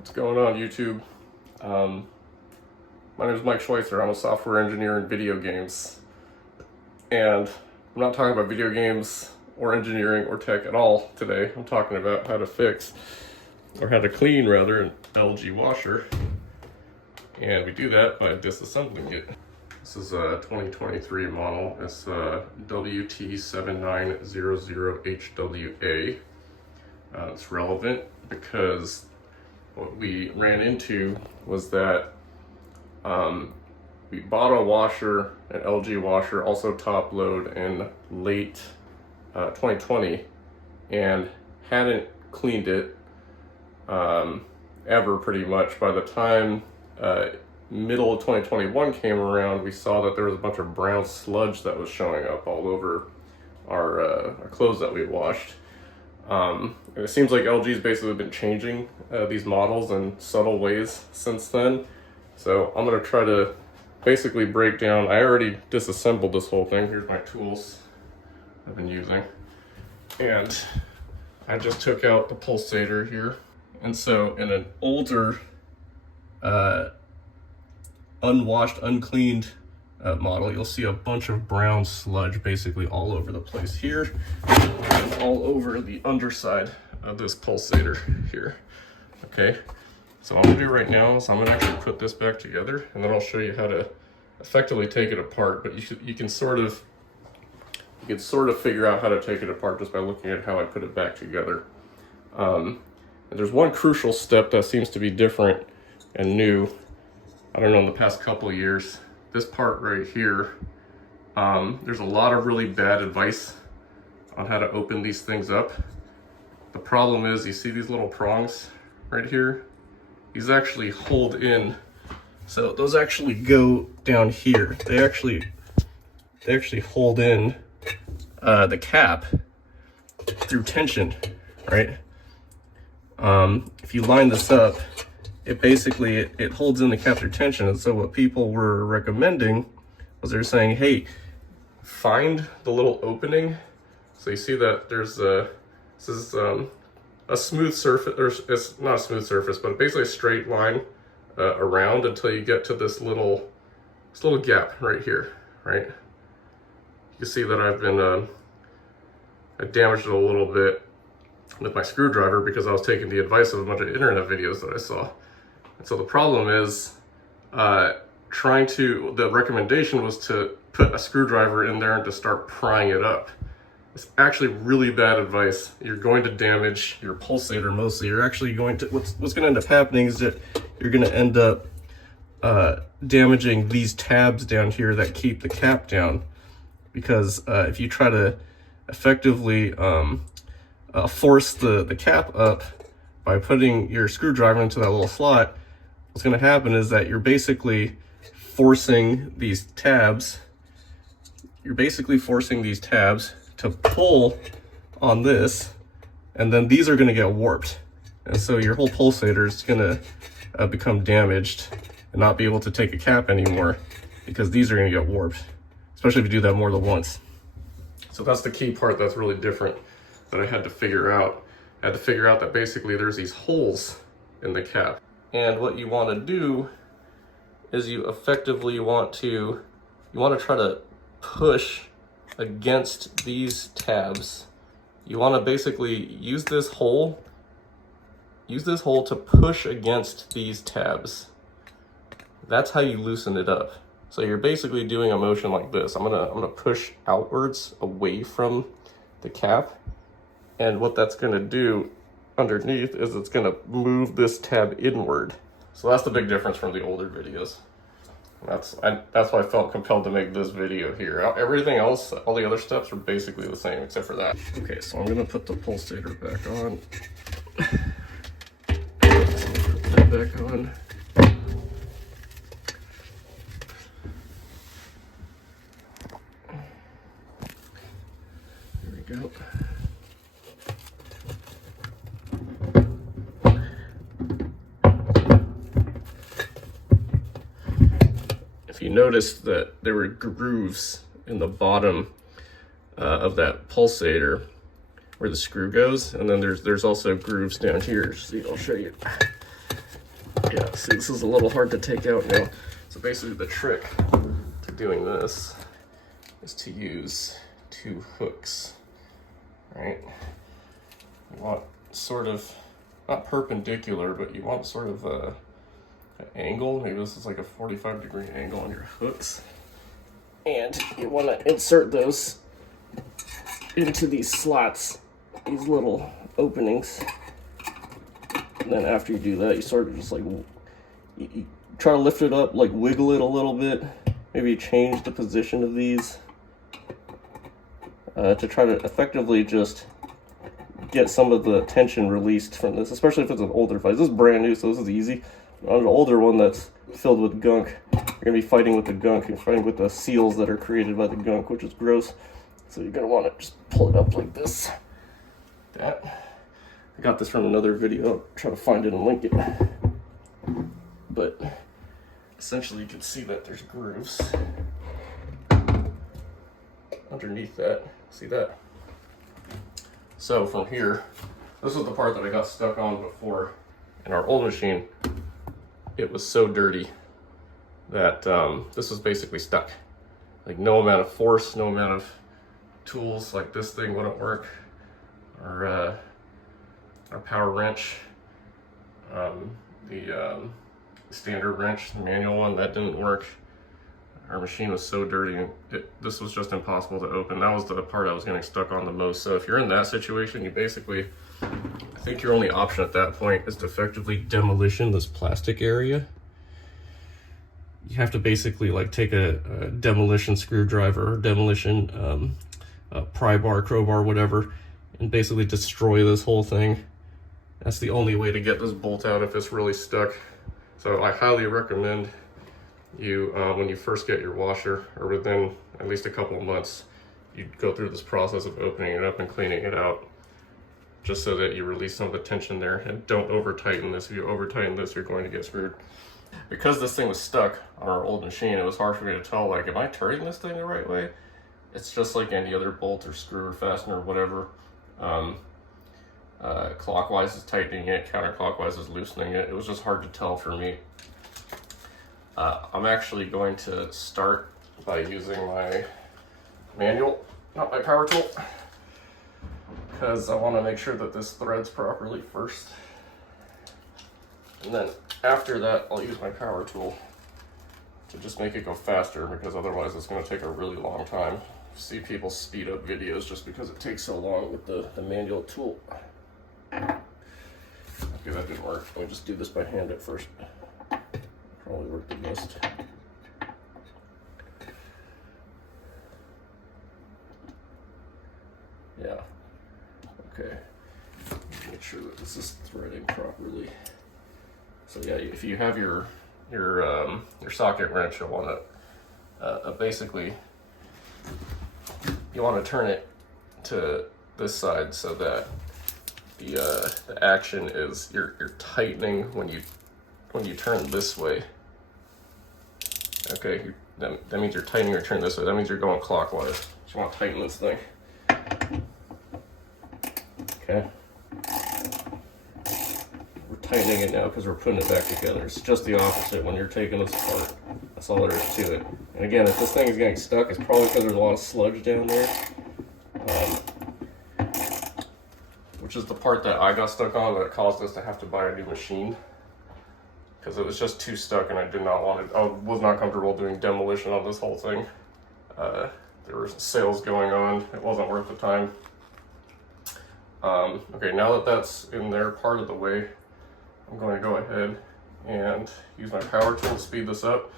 What's going on, YouTube? My name is Mike Schweitzer. I'm a software engineer in video games. And I'm not talking about video games or engineering or tech at all today. I'm talking about how to fix, or how to clean rather, an LG washer. And we do that by disassembling it. This is a 2023 model. It's WT7900HWA. It's relevant because what we ran into was that we bought a washer, an LG washer, also top load in late 2020, and hadn't cleaned it ever pretty much. By the time middle of 2021 came around, we saw that there was a bunch of brown sludge that was showing up all over our clothes that we washed. And it seems like LG's basically been changing these models in subtle ways since then. So I'm going to try to basically break down. I already disassembled this whole thing. Here's my tools I've been using. And I just took out the Pulsator here. And so in an older, unwashed, uncleaned model, you'll see a bunch of brown sludge basically all over the place here, and all over the underside of this Pulsator here. Okay, so what I'm gonna do right now is I'm gonna actually put this back together, and then I'll show you how to effectively take it apart. But you can sort of figure out how to take it apart just by looking at how I put it back together. And there's one crucial step that seems to be different and new, I don't know, in the past couple of years. This part right here, there's a lot of really bad advice on how to open these things up. The problem is, you see these little prongs right here? These actually hold in, so those actually go down here. They actually hold in the cap through tension, right? If you line this up, it basically, it holds in the cap through tension. And so what people were recommending was they're saying, hey, find the little opening. So you see that there's this is a smooth surface, or it's not a smooth surface, but basically a straight line around until you get to this little gap right here, right? You see that I've been, I damaged it a little bit with my screwdriver because I was taking the advice of a bunch of internet videos that I saw. And so the problem is, the recommendation was to put a screwdriver in there and to start prying it up. It's actually really bad advice. You're going to damage your Pulsator mostly. You're actually going to, what's going to end up happening is that you're going to end up damaging these tabs down here that keep the cap down. Because if you try to effectively force the cap up by putting your screwdriver into that little slot, what's going to happen is that you're basically forcing these tabs. You're basically forcing these tabs to pull on this, and then these are going to get warped. And so your whole Pulsator is going to become damaged and not be able to take a cap anymore because these are going to get warped, especially if you do that more than once. So that's the key part that's really different that I had to figure out. I had to figure out that basically there's these holes in the cap. And what you want to do is you effectively want to try to push against these tabs. You want to basically use this hole to push against these tabs. That's how you loosen it up. So you're basically doing a motion like this. I'm gonna push outwards away from the cap. And what that's going to do underneath is it's going to move this tab inward. So that's the big difference from the older videos. That's why I felt compelled to make this video here. Everything else, all the other steps are basically the same except for that. Okay, so I'm going to put the Pulsator back on. So put that back on. There we go. You noticed that there were grooves in the bottom of that Pulsator where the screw goes, and then there's also grooves down here. See, I'll show you. Yeah, see, this is a little hard to take out now. So basically the trick to doing this is to use 2 hooks, right? You want sort of, not perpendicular, but you want sort of an angle. Maybe this is like a 45-degree angle on your hooks. And you want to insert those into these slots, these little openings. And then after you do that, you sort of just like, you try to lift it up, like wiggle it a little bit. Maybe change the position of these to try to effectively just get some of the tension released from this, especially if it's an older device. This is brand new, so this is easy. On an older one that's filled with gunk, you're gonna be fighting with the gunk. You're fighting with the seals that are created by the gunk, which is gross. So you're gonna want to just pull it up like this. That. I got this from another video. I'll try to find it and link it. But essentially, you can see that there's grooves underneath that. See that? So from here, this was the part that I got stuck on before. In our old machine, it was so dirty that this was basically stuck. Like no amount of force, no amount of tools, like this thing wouldn't work. Our power wrench, the standard wrench, the manual one, that didn't work. Our machine was so dirty, this was just impossible to open. That was the part I was getting stuck on the most. So if you're in that situation, you basically, I think your only option at that point is to effectively demolition this plastic area. You have to basically like take a demolition screwdriver, or demolition pry bar, crowbar, whatever, and basically destroy this whole thing. That's the only way to get this bolt out if it's really stuck. So I highly recommend you, when you first get your washer, or within at least a couple of months, you go through this process of opening it up and cleaning it out, just so that you release some of the tension there. And don't over tighten this. If you over tighten this, you're going to get screwed. Because this thing was stuck on our old machine, it was hard for me to tell, like, am I turning this thing the right way? It's just like any other bolt or screw or fastener or whatever. Clockwise is tightening it, counterclockwise is loosening it. It was just hard to tell for me. I'm actually going to start by using my manual, not my power tool, because I want to make sure that this threads properly first. And then after that, I'll use my power tool to just make it go faster, because otherwise it's going to take a really long time. See people speed up videos just because it takes so long with the manual tool. Okay, that didn't work. Let me just do this by hand at first. Probably work the best. Yeah. Okay. Make sure that this is threading properly. So yeah, if you have your socket wrench, you'll want to basically you want to turn it to this side so that the action is you're tightening when you turn this way. Okay, that means you're tightening your turn this way. That means you're going clockwise. So you want to tighten this thing. Okay. We're tightening it now because we're putting it back together. It's just the opposite when you're taking this apart. That's all there is to it. And again, if this thing is getting stuck, it's probably because there's a lot of sludge down there. Which is the part that I got stuck on that caused us to have to buy a new machine. Because it was just too stuck and I did not want it. I was not comfortable doing demolition on this whole thing. There were sales going on. It wasn't worth the time. Okay, now that that's in there part of the way, I'm going to go ahead and use my power tool to speed this up.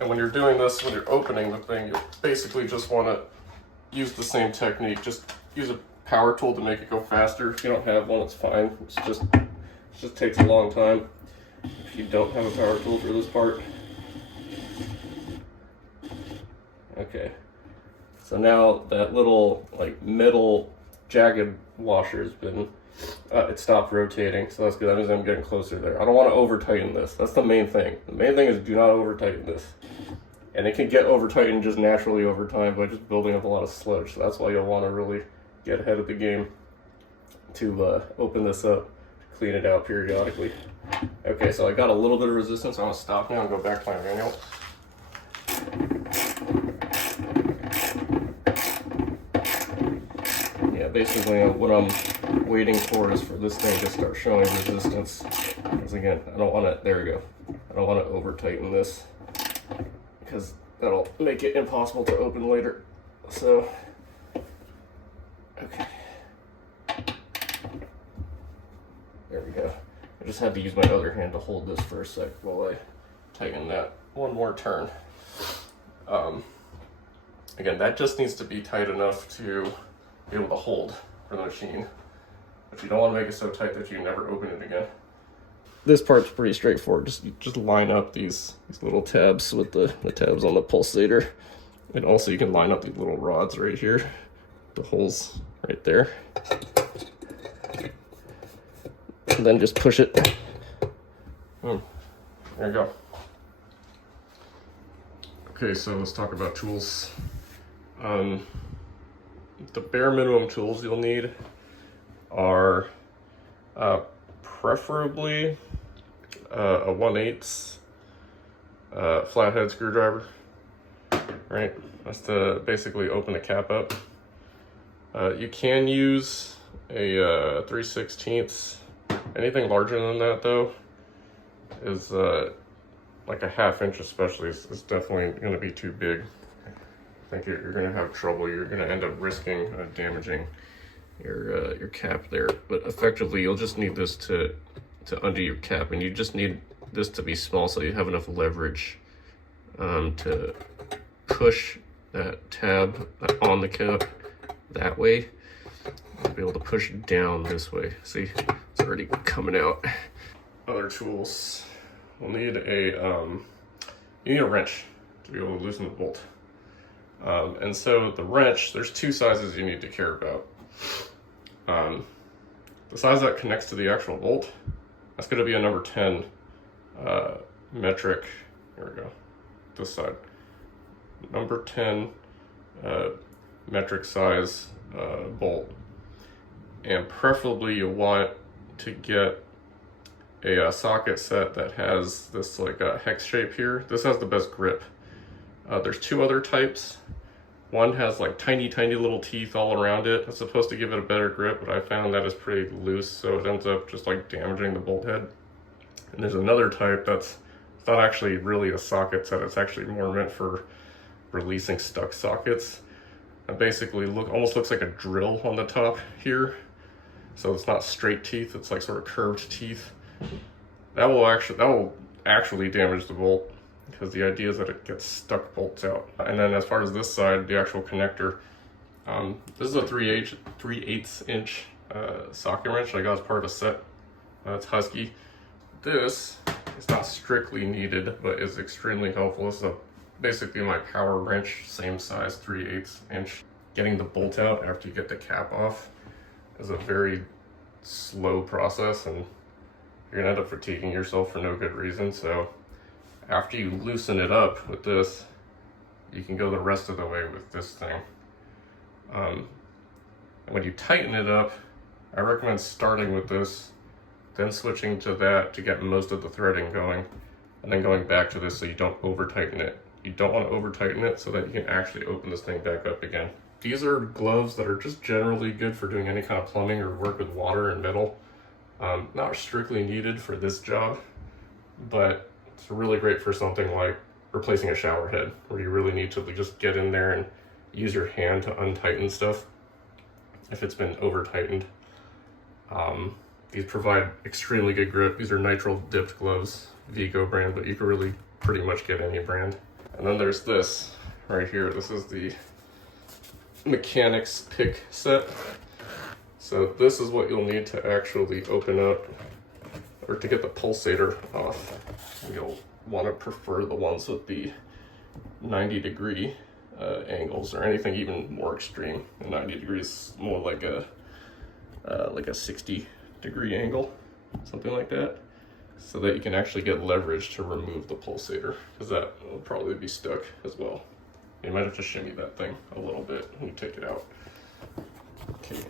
And when you're doing this, when you're opening the thing, you basically just want to use the same technique. Just use a power tool to make it go faster. If you don't have one, it's fine. It just takes a long time if you don't have a power tool for this part. Okay, so now that little like metal jagged washer has been it stopped rotating, so that's good. That means I'm getting closer there. I don't want to over tighten this. That's the main thing. The main thing is do not over tighten this. And it can get over tightened just naturally over time by just building up a lot of sludge. So that's why you'll want to really get ahead of the game to open this up, clean it out periodically. Okay, so I got a little bit of resistance. I'm gonna stop now and go back to my manual. Yeah, basically what I'm waiting for is for this thing to start showing resistance. Because again, I don't want to, there we go. I don't want to over tighten this because that'll make it impossible to open later. So, okay. There we go. I just had to use my other hand to hold this for a sec while I tighten that one more turn. Again, that just needs to be tight enough to be able to hold for the machine. But you don't want to make it so tight that you never open it again. This part's pretty straightforward. Just line up these little tabs with the tabs on the pulsator. And also you can line up these little rods right here. The holes right there. And then just push it. There you go. Okay, so let's talk about tools. The bare minimum tools you'll need are preferably a 1/8 flathead screwdriver, right? That's to basically open the cap up. You can use a 3/16. Anything larger than that though is like a 1/2 inch especially is definitely going to be too big. I think you're going to have trouble. You're going to end up risking damaging your cap there. But effectively, you'll just need this to undo your cap, and you just need this to be small so you have enough leverage to push that tab on the cap that way. You'll be able to push it down this way. See, it's already coming out. Other tools. We'll need you need a wrench to be able to loosen the bolt. And so the wrench, there's two sizes you need to care about. The size that connects to the actual bolt, that's going to be a number 10 metric. Here we go. This side. Number 10 metric size bolt. And preferably you want to get a socket set that has this like a hex shape here. This has the best grip. There's two other types. One has like tiny little teeth all around it. It's supposed to give it a better grip, but I found that is pretty loose, so it ends up just like damaging the bolt head. And there's another type that's not actually really a socket set. It's actually more meant for releasing stuck sockets. It basically almost looks like a drill on the top here. So it's not straight teeth, it's like sort of curved teeth. That will actually damage the bolt, because the idea is that it gets stuck bolts out. And then as far as this side, the actual connector, this is a 3/8 inch socket wrench I got as part of a set. It's Husky. This is not strictly needed, but is extremely helpful. This is basically my power wrench, same size, 3/8 inch. Getting the bolt out after you get the cap off is a very slow process, and you're gonna end up fatiguing yourself for no good reason. So after you loosen it up with this, you can go the rest of the way with this thing. And when you tighten it up, I recommend starting with this, then switching to that to get most of the threading going, and then going back to this so you don't over tighten it. You don't want to over tighten it so that you can actually open this thing back up again. These are gloves that are just generally good for doing any kind of plumbing or work with water and metal. Not strictly needed for this job, but it's really great for something like replacing a shower head, where you really need to just get in there and use your hand to untighten stuff if it's been over tightened. These provide extremely good grip. These are nitrile dipped gloves, Vigo brand, but you can really pretty much get any brand. And then there's this right here. This is the mechanics pick set. So this is what you'll need to actually open up, or to get the pulsator off. You'll want to prefer the ones with the 90-degree angles, or anything even more extreme. And 90 degrees more like a 60-degree angle, something like that, so that you can actually get leverage to remove the pulsator, because that will probably be stuck as well. You might have to shimmy that thing a little bit when you take it out. Okay,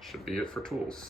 should be it for tools.